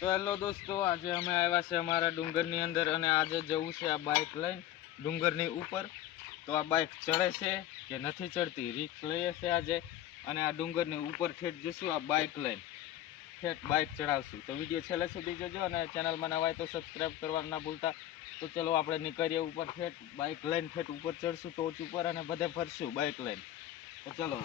તો હેલો દોસ્તો, આજે અમે આવ્યા છે અમારા ડુંગરની અંદર અને આજે જવું છે આ બાઇક લઈને ડુંગરની ઉપર. તો આ બાઇક ચડે છે કે નથી ચડતી રિક્સ લઈએ છે આજે અને આ ડુંગરની ઉપર ઠેઠ જશું આ બાઇક લઈને. ઠેઠ બાઇક ચડાવશું. તો વીડિયો છેલ્લે સુધી જોજો અને ચેનલમાં નવા હોય તો સબસ્ક્રાઈબ કરવાનું ના ભૂલતા. તો ચલો આપણે નીકળીએ ઉપર ઠેઠ બાઇક લઈને ઠેઠ ઉપર ચડશું, ટોચ ઉપર અને બધે ફરશું બાઇક લઈને. તો ચલો.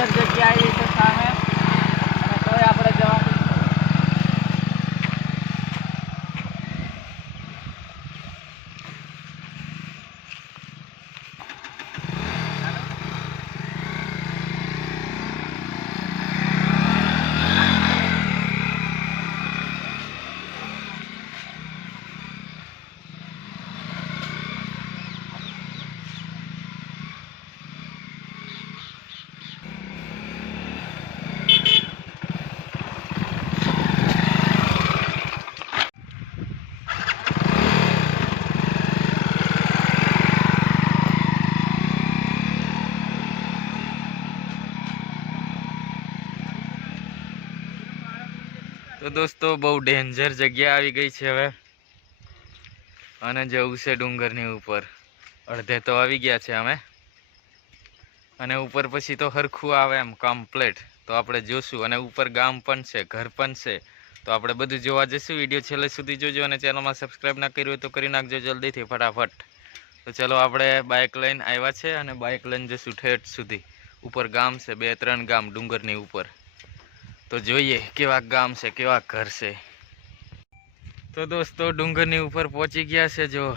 દોસ્તો ડેન્જર જગ્યા આવી છે સામે અને તોય આપણે જવાનું છે. તો દોસ્તો, બહુ ડેન્જર જગ્યા આવી ગઈ છે હવે. અને જવું છે ડુંગરની ઉપર. અડધે તો આવી ગયા છે અમે. અને ઉપર પછી તો હરખું આવે એમ કમ્પ્લેટ તો આપણે જોશું. અને ઉપર ગામ પણ છે, ઘર પણ છે. તો આપણે બધું જોવા જઈશું વીડિયો છેલ્લે સુધી જોજો અને ચેનલમાં સબસ્ક્રાઈબ ના કર્યું હોય તો કરી નાખજો જલ્દીથી, ફટાફટ. તો ચલો, આપણે બાઇક લઈને આવ્યા છે અને બાઇક લઈને જઈશું ઠેઠ સુધી. ઉપર ગામ છે બે ત્રણ ગામ ડુંગરની ઉપર. તો જોઈએ કેવા ગામ છે, કેવા ઘર છે. તો દોસ્તો, ડુંગરની ઉપર પહોંચી ગયા છે જો.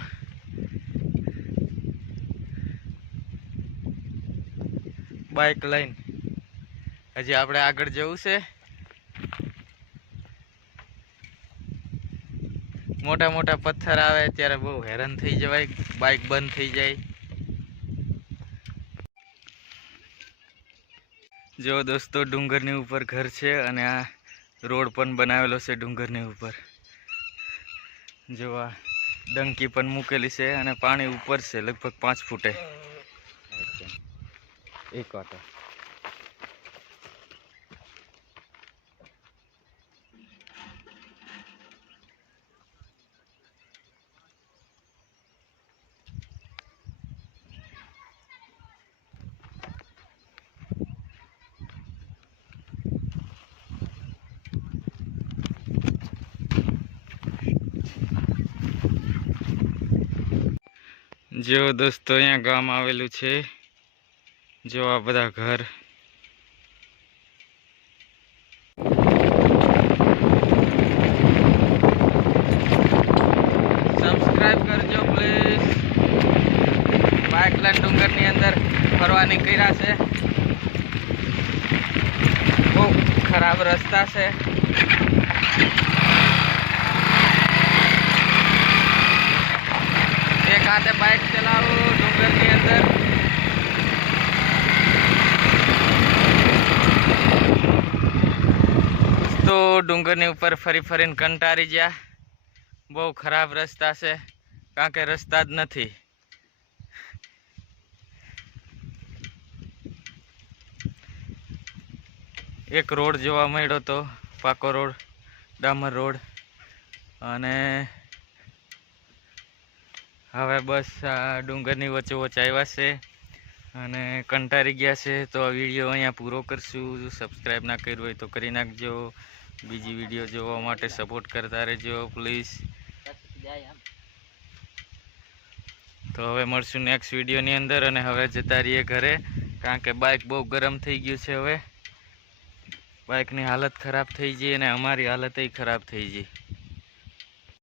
બાઇક લઈને હજી આપણે આગળ જવું છે. મોટા મોટા પથ્થર આવે ત્યારે બહુ હેરાન થઈ જવાય બાઇક બંધ થઈ જાય. જો દોસ્તો, ડુંગરની ઉપર ઘર છે અને આ રોડ પણ બનાવેલો છે ડુંગરની ઉપર. જો આ ડંકી પણ મૂકેલી છે અને પાણી ઉપર છે, લગભગ પાંચ ફૂટે. એક વાટો. જો દોસ્તો, અહીંયા ગામ આવેલું છે. જો આ બધા ઘર. સબસ્ક્રાઈબ કરજો પ્લીઝ બાઇકલાઇન ડુંગરની અંદર ફરવા નીકળ્યા છે. બહુ ખરાબ રસ્તા છે એક હાથે બાઇક ચલાવું ડુંગરની અંદર તો ડુંગરની ઉપર ફરી ફરીને કંટાળી ગયા. બહુ ખરાબ રસ્તા છે કારણ કે રસ્તા જ નથી. એક રોડ જોવા મળ્યો તો, પાકો રોડ, ડામર રોડ. અને હવે બસ આ ડુંગરની વચ્ચે વચ્ચે આવ્યા છે અને કંટાળી ગયા છે. તો આ વીડિયો અહીંયા પૂરો કરશું. સબસ્ક્રાઈબ ના કર્યું હોય તો કરી નાખજો. બીજી વીડિયો જોવા માટે સપોર્ટ કરતા રહેજો પ્લીઝ તો હવે મળશું નેક્સ્ટ વિડીયોની અંદર અને હવે જતા રહીએ ઘરે, કારણ કે બાઇક બહુ ગરમ થઈ ગયું છે હવે. બાઇકની હાલત ખરાબ થઈ ગઈ અને અમારી હાલત ખરાબ થઈ ગઈ.